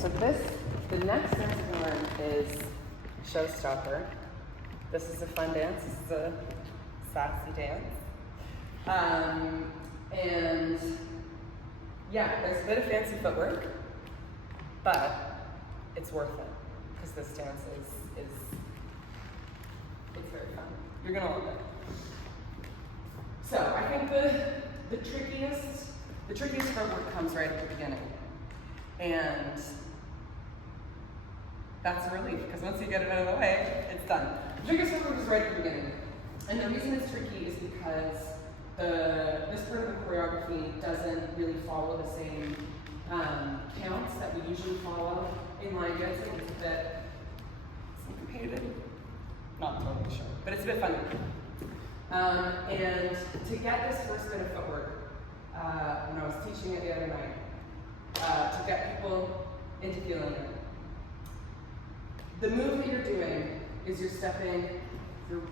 so the next dance we're going to learn is Showstopper. This is a fun dance. This is a sassy dance. And yeah, there's a bit of fancy footwork, but it's worth it because this dance is it's very fun. You're gonna love it. So I think the trickiest footwork comes right at the beginning, and that's a relief because once you get it out of the way, it's done. The trickiest footwork is right at the beginning, and the reason it's tricky is because this part of the choreography doesn't really follow the same counts that we usually follow in line dancing. It's a bit complicated, not totally sure, but it's a bit funny. And to get this first bit of footwork, when I was teaching it the other night, to get people into feeling it, the move that you're doing is you're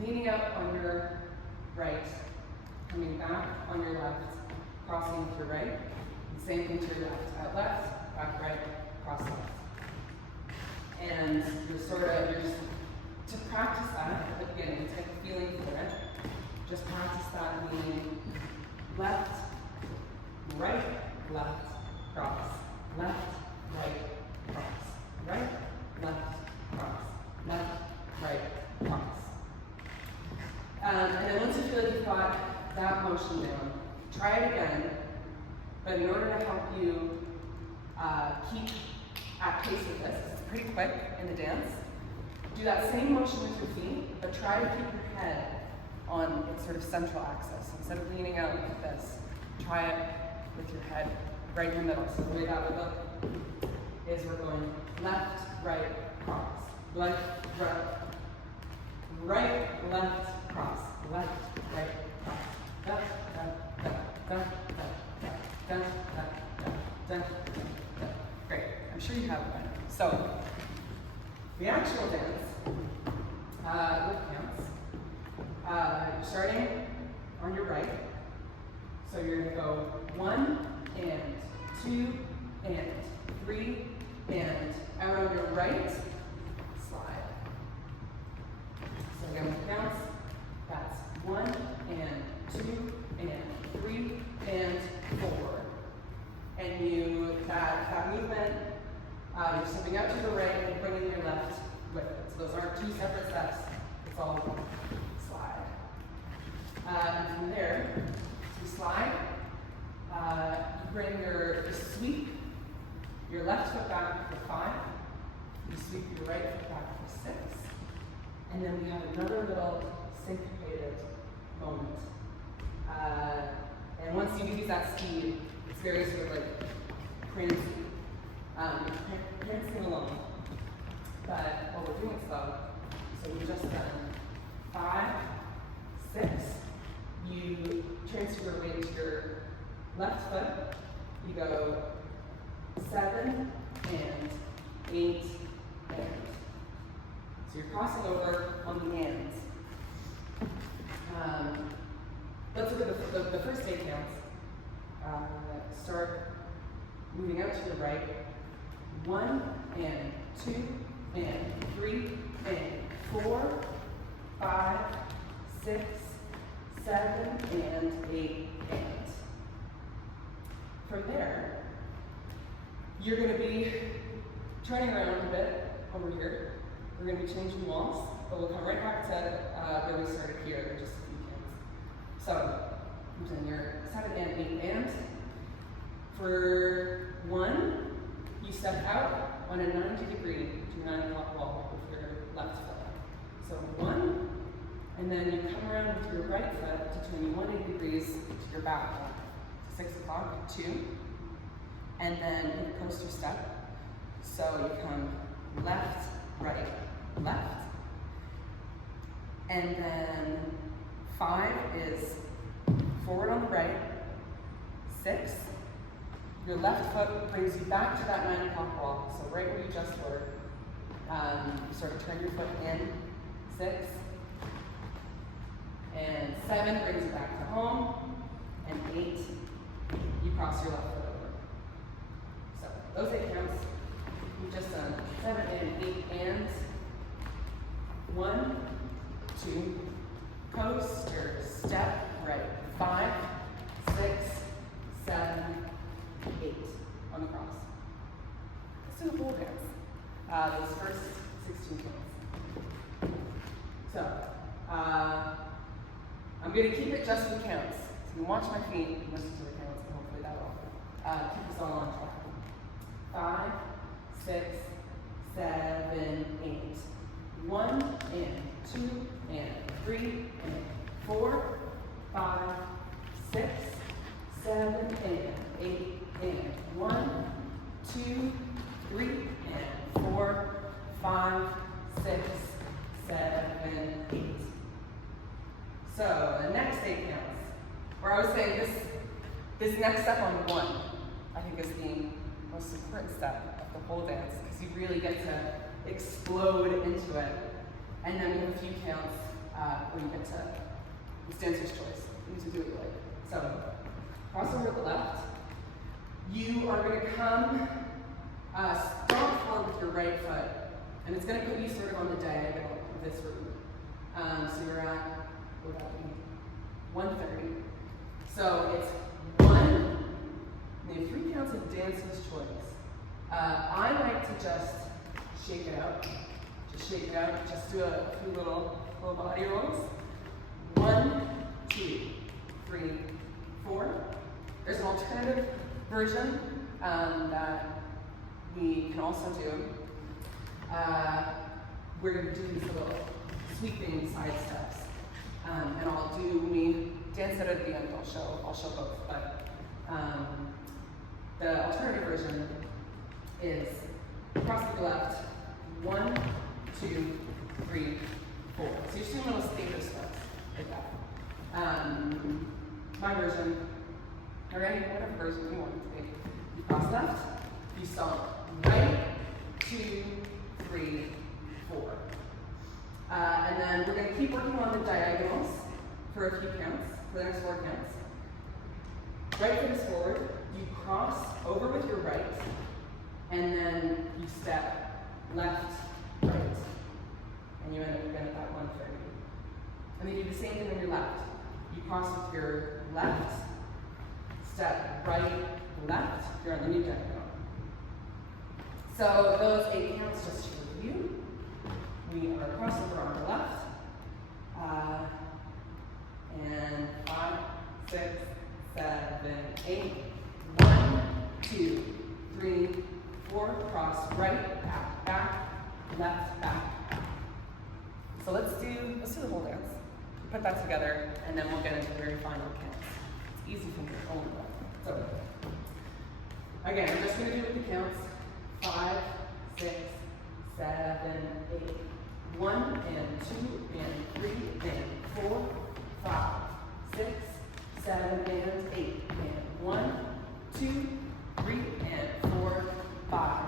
leaning out on your right, coming back on your left, crossing with your right, and same thing to your left, out left, back right, cross left. And you're just, to practice that at the beginning, to get the feeling for it, just practice that leaning left, right, left, cross, left, right, cross, right, left, cross, left, right, cross. And then once you feel like you've got that motion down, try it again, but in order to help you keep at pace with this, it's pretty quick in the dance, do that same motion with your feet, but try to keep your head on its sort of central axis. Instead of leaning out like this, try it with your head right in the middle. So the way that would look is we're going left, right, cross, left, right, left, cross, left, right, cross, left, Great, I'm sure you have it by now. So, the actual dance, with counts, you're starting on your right. So you're gonna go 1 and 2 and 3 and out on your right, slide. So again with counts, that's 1 and 2 and 3 and 4. And that movement, you're stepping out to the right and bringing your left with it. So those aren't two separate steps, it's all slide. And from there, you slide, you bring you sweep your left foot back for 5, you sweep your right foot back for 6, and then we have another little syncopated moment. And once you use that speed, it's very sort of like prancing, prancing along. But while we're doing slow, so we've just done 5, 6, you transfer your weight to your left foot, you go 7 and 8 and. So you're crossing over on the ands. Let's look at the first 8 counts. Start moving out to the right. 1 and 2 and 3 and 4, 5, 6, 7 and 8 and. From there, you're going to be turning around a bit over here. We're going to be changing walls, but we'll come right back to where we started here in just a few counts. So, then your 7 and 8 and. For 1, you step out on a 90 degree to 9 o'clock wall with your left foot. So 1, and then you come around with your right foot to turn 180 degrees to your back wall. 6 o'clock, 2, and then in a coaster step. So you come left, right, left, and then 5 is forward on the right, 6, your left foot brings you back to that 9 o'clock wall, so right where you just were. You sort of turn your foot in, 6, and 7 brings you back to home, and 8, you cross your left foot over. So those 8 counts, 2, coaster, step, right, 5, 6, 7, 8 on the cross. Let's do the pole dance. Those first 16 counts. So, I'm going to keep it just the counts. So you can watch my feet and listen to the counts, and hopefully that will keep us all on track. 5, 6, 7, 8. 1 and 2 and 3 and 4, 5, 6, 7 and 8 and 1, 2, 3 and 4, 5, 6, 7, 8. So the next 8 counts. Where I would say this next step on 1, I think is the most important step of the whole dance, because you really get to explode into it. And then we have a few counts where you get to, it's dancer's choice. You need to do what you like. So, cross over to the left. You are going to come, stomp forward with your right foot. And it's going to put you sort of on the diagonal of this route. So you're at, what would that be? 130. So it's 1, and you have 3 counts of dancer's choice. I like to just shake it out. Just shake it out. Just do a few little body rolls. 1, 2, 3, 4. There's an alternative version that we can also do. We're going to do these little sweeping side steps. And I'll do, when we dance it at the end, I'll show both. But the alternative version is cross to the left, 1, 2, 3, 4. So you're doing little stager steps like that. My version, or any whatever version you want it to be. You cross left, you stomp right, 2, 3, 4. And then we're going to keep working on the diagonals for a few counts, for the next 4 counts. Right foot is forward, you cross over with your right, and then you step left, right. And you end up again at that 130. And then you do the same thing on your left. You cross with your left, step right, left, you're on the new diagonal. So those 8 counts, just to review. We are crossover on the left, and 5, 6, 7, 8. 1, 2, 3, 4. Cross right, back, back, left, back, back. So let's do the whole dance. Put that together, and then we'll get into the very final counts. It's easy from your own level. So again, we're just going to do it with the counts. 5, 6, 7, 8. 1 and 2 and 3 and 4, 5, 6, 7 and 8 and 1, 2, 3 and 4, 5,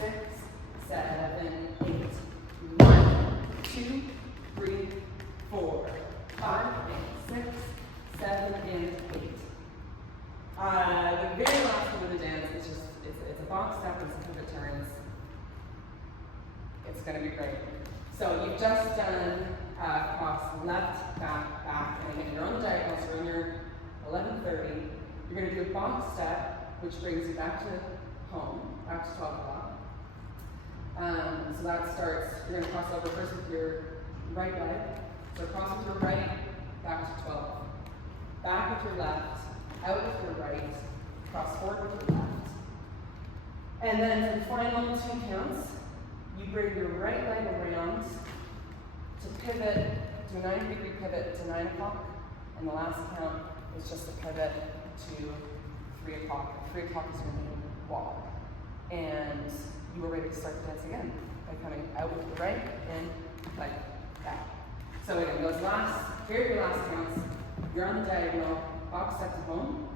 6, 7, 8. 1, 2, 3, 4, 5 and 6, 7 and 8. The very last one of the dance is just it's a box step and some pivot turns. It's going to be great. So you've just done cross left, back, back, and again you're on the diagonal, so you're on your 11:30. You're going to do a box step, which brings you back to home, back to 12 o'clock. So that starts, you're going to cross over first with your right leg. So cross with your right, back to 12. Back with your left, out with your right, cross forward with your left. And then for the final 2 counts, you bring your right leg around to pivot, to a 90-degree pivot to 9 o'clock, and the last count is just a pivot to 3 o'clock. 3 o'clock is your main wall. And you are ready to start the dance again by coming out with the right and like that. So again, those very last counts, you're on the diagonal, box step to home.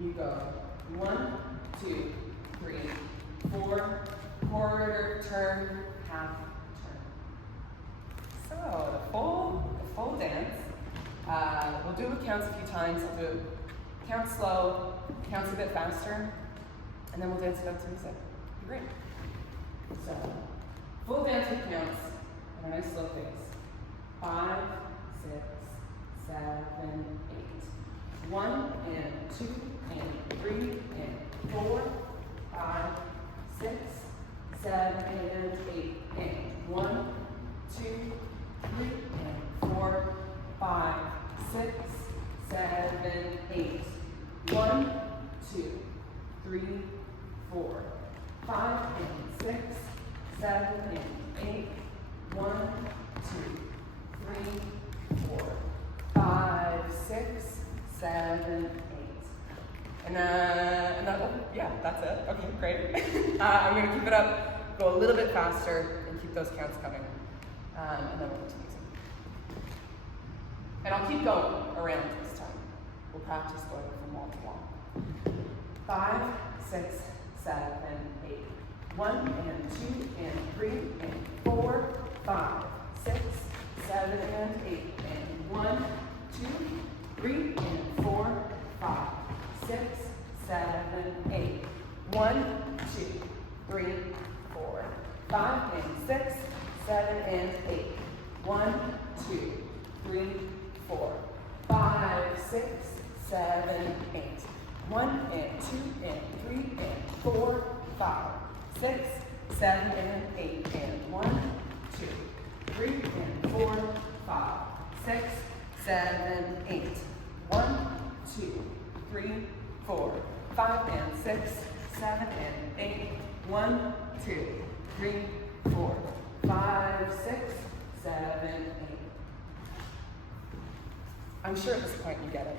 You go 1, 2, 3, 4, quarter, turn, half, turn. So the full dance. We'll do it with counts a few times. I'll do it count slow, counts a bit faster, and then we'll dance it up to music. Great. So full dance with counts and a nice slow pace. 5, 6, 7, 8. 1 and 2 and 3 and 4, 5, 6, 7 and 8 and 1, 2, 3 and 4, 5, 6, 7, 8. 1, 2, 3, 4, 5 and 6, 7 and 8. 1, 2, 3, 4, 5, 6, 7, 8. And yeah, that's it. Okay, great. I'm gonna keep it up, go a little bit faster, and keep those counts coming. And then we'll continue. And I'll keep going around this time. We'll practice going from wall to wall. 5, 6, 7, 8. 1 and 2 and 3 and 4, 5, 6, 7 and 8 and 1, 2, 3 and 4, 5, 6, 7, 8. 1, 2, 3, 4, 5 and 6, 7 and 8. 1, 2, 3, 4, 5, 6, 7, 8. 1 and 2 and 3 and 4, 5, 6, 7 and 8 and 1, 2, 3 and 4, 5, 6, 7, 8. 1, 2, 3, 4, 5 and 6, 7 and 8. 1, 2, 3, 4, 5, 6, 7, 8. I'm sure at this point you get it.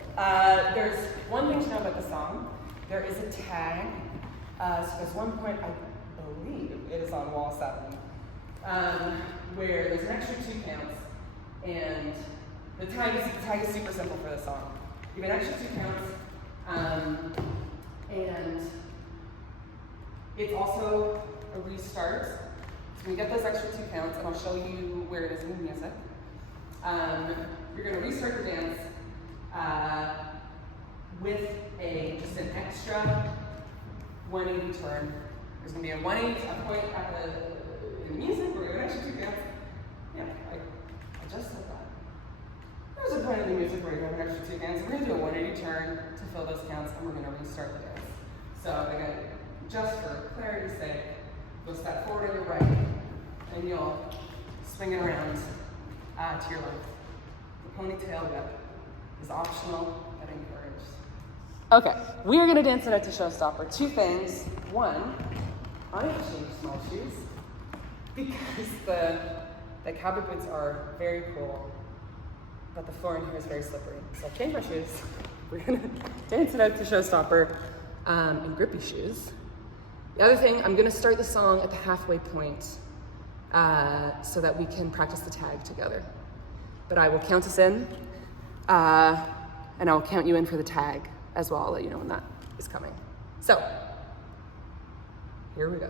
There's one thing to know about the song. There is a tag. So there's one point, I believe it is on wall 7, where there's an extra 2 counts, and the tag is super simple for this song. You have an extra 2 counts, and it's also a restart. So we get those extra 2 counts, and I'll show you where it is in the music. You're going to restart the dance with just an extra 180 turn. There's going to be a 180 point in the music where you have an extra 2 counts. Yeah, I just said that. There's a point in the music where you have an extra 2 counts. We're going to do a 180 turn to fill those counts, and we're going to restart the dance. So again, just for clarity's sake, you'll step forward on your right, and you'll swing it around to your left. The ponytail whip is optional but encouraged. Okay, we are going to dance it out to Showstopper. 2 things. 1, I change small shoes because the cowboy boots are very cool, but the floor in here is very slippery. So I've changed my shoes. We're going to dance it out to Showstopper in grippy shoes. The other thing, I'm going to start the song at the halfway point so that we can practice the tag together. But I will count us in, and I will count you in for the tag as well. I'll let you know when that is coming. So, here we go.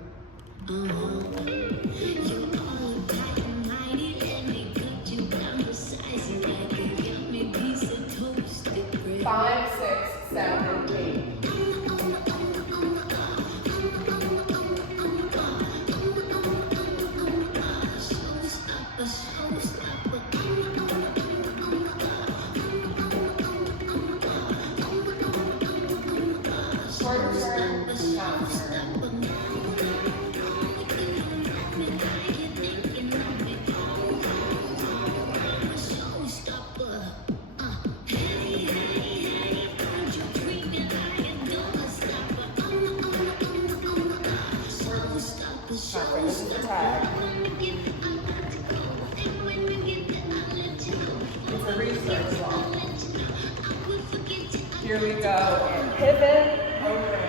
5, 6, 7, 8. This is the tag. It's a restart song. Here we go, and pivot around.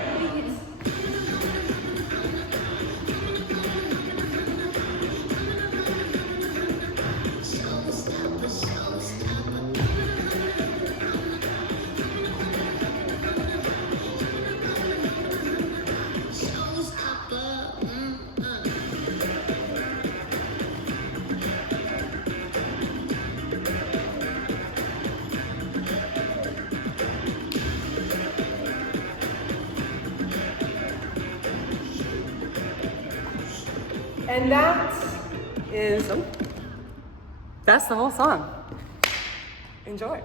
And that is, That's the whole song. Enjoy.